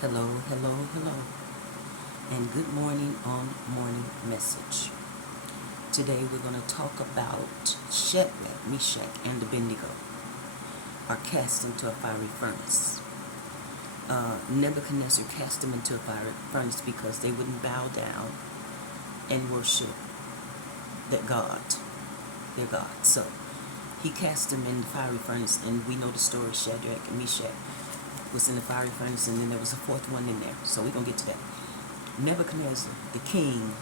Hello, hello, hello, and good morning on Morning Message. Today we're going to talk about Shadrach, Meshack, and abendgo are cast into a fiery furnace. Nebuchadnezzar cast them into a fiery furnace because they wouldn't bow down and worship that God, their God. So he cast them in the fiery furnace, and we know the story. Shadrach and Meshach was in the fiery furnace, and then there was a fourth one in there. So we're going to get to that. Nebuchadnezzar, the king,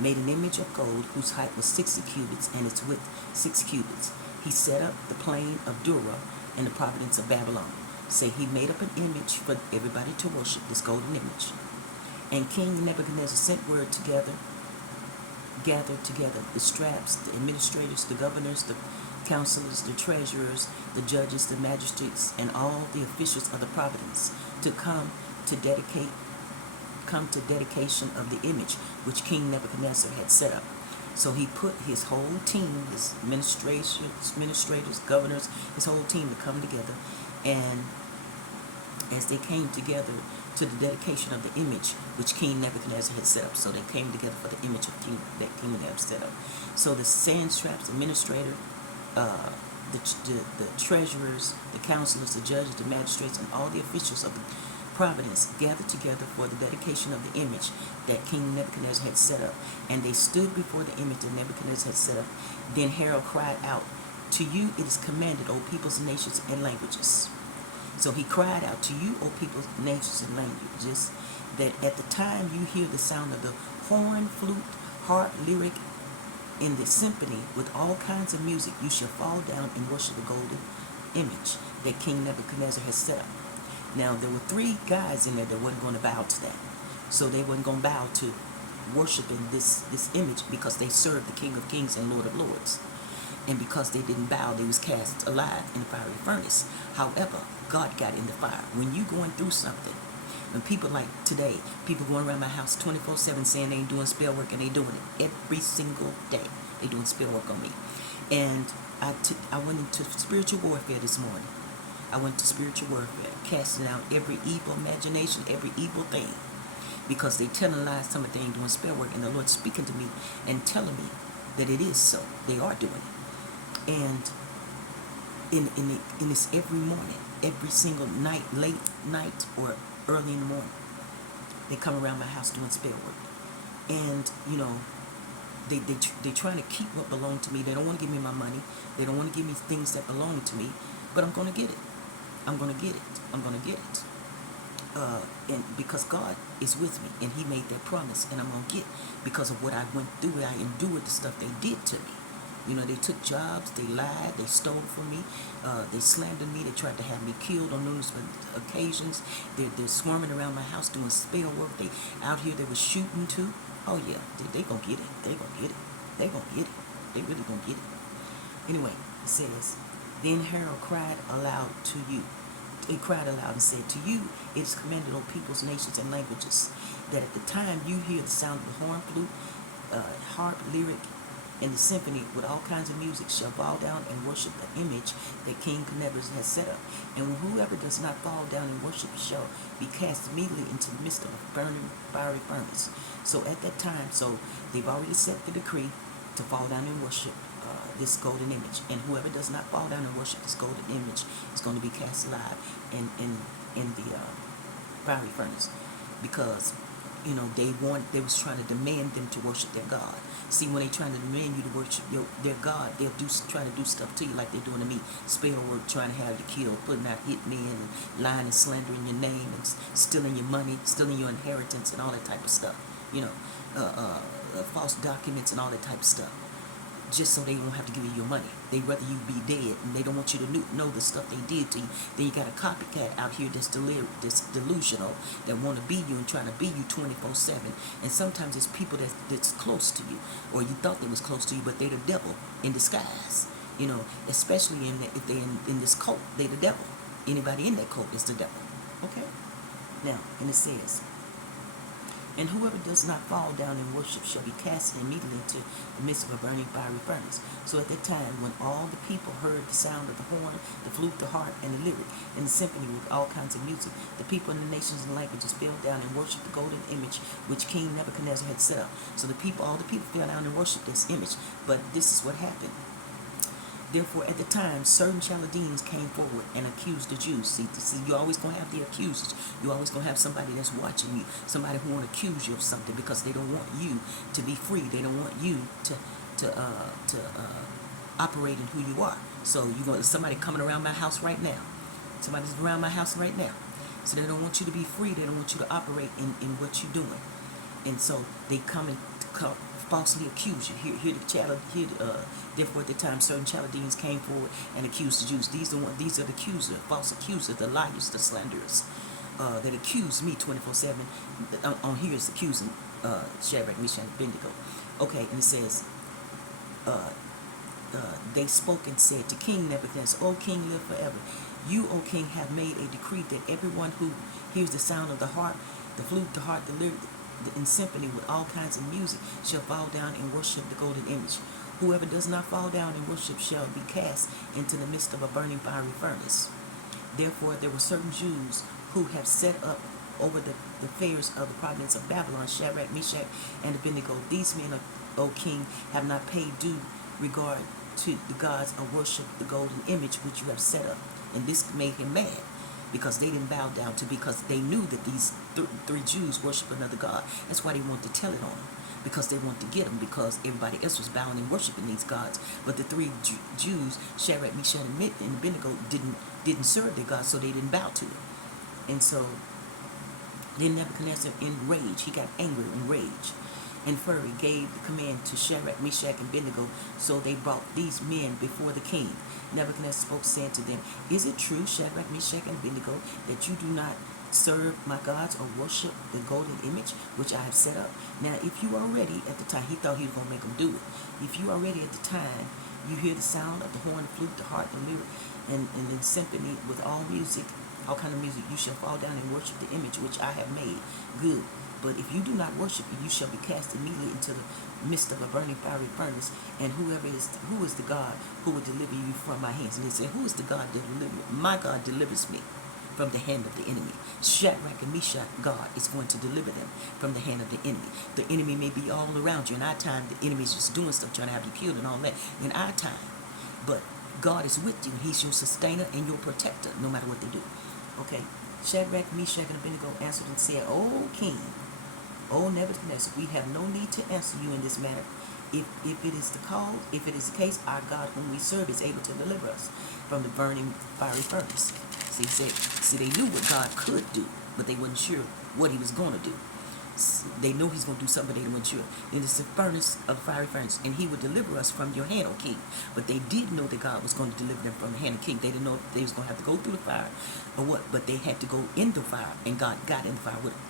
made an image of gold whose height was 60 cubits and its width 6 cubits. He set up the plain of Dura in the province of Babylon. Say he made up an image for everybody to worship, this golden image. And King Nebuchadnezzar sent word together, gathered together the straps, the administrators, the governors, the counselors, the treasurers, the judges, the magistrates, and all the officials of the province to come to dedication of the image which King Nebuchadnezzar had set up. So he put his whole team, his administrators, governors, his whole team to come together. And as they came together to the dedication of the image which King Nebuchadnezzar had set up. So they came together for the image of that King Nebuchadnezzar set up. So the satraps, administrator, the treasurers, the counselors, the judges, the magistrates, and all the officials of the providence gathered together for the dedication of the image that King Nebuchadnezzar had set up. And they stood before the image that Nebuchadnezzar had set up. Then Herod cried out, "To you it is commanded, O peoples, nations, and languages." So he cried out, "To you, O peoples, nations, and languages, that at the time you hear the sound of the horn, flute, harp, lyric, in the symphony with all kinds of music, you shall fall down and worship the golden image that King Nebuchadnezzar has set up." Now, there were three guys in there that wasn't going to bow to that. So they weren't going to bow to worshiping this image because they served the King of Kings and Lord of Lords. And because they didn't bow, they was cast alive in the fiery furnace. However, God got in the fire. When you going through something, when people like today, people going around my house 24/7 saying they ain't doing spell work, and they doing it every single day. They doing spell work on me. And I went into spiritual warfare this morning. I went to spiritual warfare, casting out every evil imagination, every evil thing. Because they telling lies, some of they ain't doing spell work, and the Lord speaking to me and telling me that it is so. They are doing it. And in this every morning, every single night, late night or early in the morning, they come around my house doing spell work. And, they trying to keep what belonged to me. They don't want to give me my money. They don't want to give me things that belong to me. But I'm going to get it. I'm going to get it. I'm going to get it. And because God is with me, and he made that promise, and I'm going to get, because of what I went through, I endured the stuff they did to me. They took jobs, they lied, they stole from me, they slandered me, they tried to have me killed on numerous occasions. They're swarming around my house doing spell work. They out here, they were shooting too. Oh yeah, they gonna get it. They gonna get it. They gonna get it. They really gonna get it. Anyway, it says, then Harold cried aloud to you. He cried aloud and said, "To you it is commanded, O peoples, nations, and languages, that at the time you hear the sound of the horn, flute, harp, lyric, and the symphony with all kinds of music shall bow down and worship the image that King Nebuchadnezzar has set up. And whoever does not fall down and worship shall be cast immediately into the midst of a burning fiery furnace." So at that time, so they've already set the decree to fall down and worship this golden image. And whoever does not fall down and worship this golden image is going to be cast alive in the fiery furnace. Because they was trying to demand them to worship their God. See, when they trying to demand you to worship their God, they'll try to do stuff to you like they're doing to me. Spell work, trying to have you killed, putting out hit men, and lying and slandering your name, and stealing your money, stealing your inheritance, and all that type of stuff. False documents and all that type of stuff. Just so they won't have to give you your money. They'd rather you be dead, and they don't want you to know the stuff they did to you. Then you got a copycat out here that's delusional, that want to be you and trying to be you 24/7. And sometimes it's people that's close to you, or you thought they was close to you, but they the devil in disguise. Especially if they're in this cult, they the devil. Anybody in that cult is the devil. Okay? Now, and it says, And whoever does not fall down in worship shall be cast immediately into the midst of a burning fiery furnace. So at that time, when all the people heard the sound of the horn, the flute, the harp, and the lyre, and the symphony with all kinds of music, the people in the nations and languages fell down and worshipped the golden image which King Nebuchadnezzar had set up. So all the people fell down and worshipped this image. But this is what happened. Therefore, at the time, certain Chaldeans came forward and accused the Jews. See, you're always going to have the accusers. You're always going to have somebody that's watching you, somebody who want to accuse you of something because they don't want you to be free. They don't want you to operate in who you are. So you're going to somebody coming around my house right now. Somebody's around my house right now. So they don't want you to be free. They don't want you to operate in what you're doing. And so they come and falsely accuse you. Therefore, at the time, certain Chaldeans came forward and accused the Jews. These are the accusers, false accusers, the liars, the slanderers that accuse me 24/7. On here is accusing Shadrach, Meshach, and Abednego. Okay, and it says, they spoke and said to King Nebuchadnezzar, O king, live forever. You, O king, have made a decree that everyone who hears the sound of the harp, the flute, the harp, the lyre, in symphony with all kinds of music shall fall down and worship the golden image. Whoever does not fall down and worship shall be cast into the midst of a burning fiery furnace. Therefore there were certain Jews who have set up over the affairs of the province of Babylon, Shadrach, Meshach, and Abednego. These men, O king, have not paid due regard to the gods or worship the golden image which you have set up. And this made him mad, because they didn't bow down because they knew that these three Jews worship another god. That's why they wanted to tell it on them, because they wanted to get them, because everybody else was bowing and worshiping these gods. But the three Jews, Shadrach, Meshach, and Abednego, didn't serve their God, so they didn't bow to it. And so then Nebuchadnezzar, in rage, he got angry in rage and fury, gave the command to Shadrach, Meshach, and Abednego. So they brought these men before the king. Nebuchadnezzar spoke, saying to them, Is it true, Shadrach, Meshach, and Abednego, that you do not serve my gods or worship the golden image which I have set up? Now, if you are ready at the time, he thought he was going to make them do it. If you are ready at the time, you hear the sound of the horn, the flute, the harp, the lyre, and in symphony with all music, all kind of music, you shall fall down and worship the image which I have made. Good. But if you do not worship it, you shall be cast immediately into the midst of a burning fiery furnace. And who is the God who will deliver you from my hands? And they said, Who is the God that delivers? My God delivers me from the hand of the enemy. Shadrach and Meshach, God is going to deliver them from the hand of the enemy. The enemy may be all around you. In our time, the enemy is just doing stuff, trying to have you killed and all that. In our time, but God is with you, and he's your sustainer and your protector, no matter what they do. Okay, Shadrach, Meshach, and Abednego answered and said, O king, O Nebuchadnezzar, we have no need to answer you in this matter. If it is the case, our God whom we serve is able to deliver us from the burning fiery furnace. See, they knew what God could do, but they weren't sure what he was going to do. They know he's going to do something, but they weren't sure. It is the furnace of fiery furnace, and he will deliver us from your hand, O king. But they did know that God was going to deliver them from the hand of the king. They didn't know if they was going to have to go through the fire or what, but they had to go in the fire, and God got in the fire with them.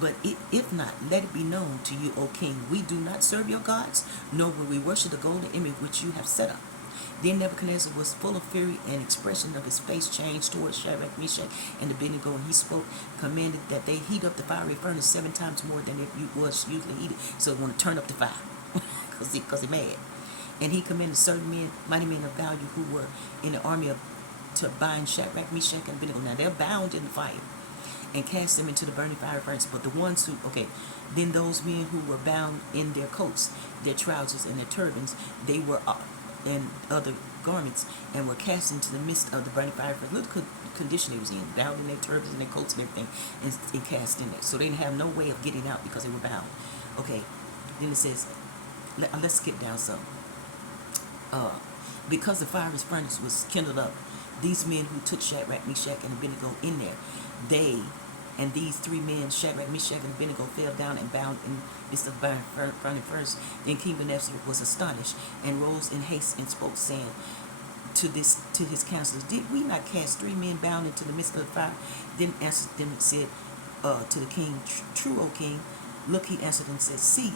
But if not, let it be known to you, O king, we do not serve your gods, nor will we worship the golden image which you have set up. Then Nebuchadnezzar was full of fury, and expression of his face changed towards Shadrach, Meshach, and Abednego, and he spoke, commanded that they heat up the fiery furnace 7 times more than it was usually heated. So they want to turn up the fire, because they're mad. And he commanded certain men, mighty men of value, who were in the army to bind Shadrach, Meshach, and Abednego. Now they're bound in the fire, and cast them into the burning fire furnace. But the ones who, then those men who were bound in their coats, their trousers, and their turbans, they were and other garments, and were cast into the midst of the burning fire furnace. Look at the condition they was in, bound in their turbans and their coats and everything, and cast in there. So they didn't have no way of getting out because they were bound. Okay, then it says, let's skip down some. Because the fiery furnace was kindled up, these men who took Shadrach, Meshach, and Abednego in there, and these 3 men, Shadrach, Meshach, and Abednego, fell down and bound in midst of burning furnace. Then King Nebuchadnezzar was astonished, and rose in haste and spoke, saying to his counselors, Did we not cast 3 men bound into the midst of the fire? Then answered them and said to the king, True, O king. Look, he answered and said, See,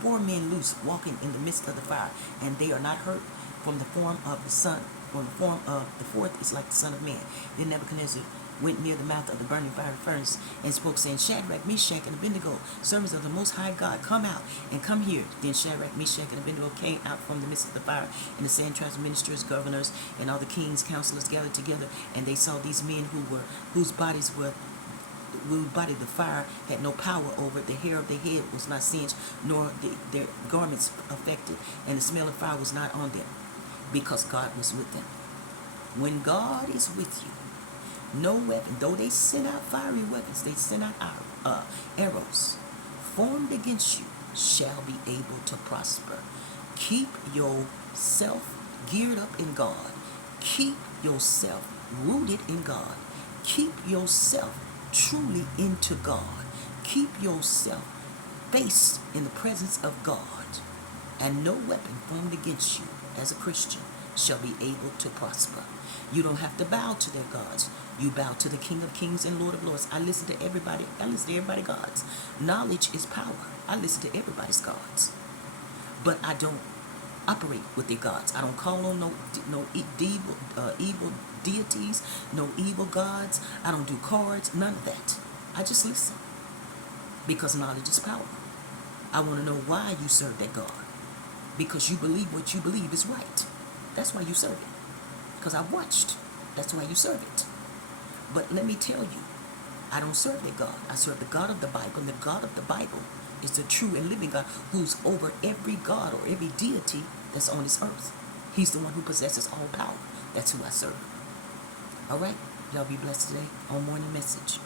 4 men loose, walking in the midst of the fire, and they are not hurt. From the form of the son, from the form of the fourth is like the Son of Man. Then Nebuchadnezzar went near the mouth of the burning fiery furnace and spoke, saying, Shadrach, Meshach, and Abednego, servants of the Most High God, come out and come here. Then Shadrach, Meshach, and Abednego came out from the midst of the fire, and the satraps, ministers, governors, and all the king's counselors gathered together, and they saw these men whose bodies the fire had no power over. The hair of their head was not singed, nor their garments affected, and the smell of fire was not on them, because God was with them. When God is with you, no weapon, though they send out fiery weapons, they send out arrows formed against you, shall be able to prosper. Keep yourself geared up in God. Keep yourself rooted in God. Keep yourself truly into God. Keep yourself faced in the presence of God, and no weapon formed against you as a Christian shall be able to prosper. You don't have to bow to their gods. You bow to the King of Kings and Lord of Lords. I listen to everybody. Gods. Knowledge is power. I listen to everybody's gods, but I don't operate with their gods. I don't call on no evil deities, no evil gods. I don't do cards, none of that. I just listen, because knowledge is power. I want to know why you serve that God, because you believe what you believe is right. That's why you serve it, because I watched. That's why you serve it. But let me tell you, I don't serve that God. I serve the God of the Bible, and the God of the Bible is the true and living God, who's over every god or every deity that's on this earth. He's the one who possesses all power. That's who I serve. All right, y'all be blessed today on Morning Message.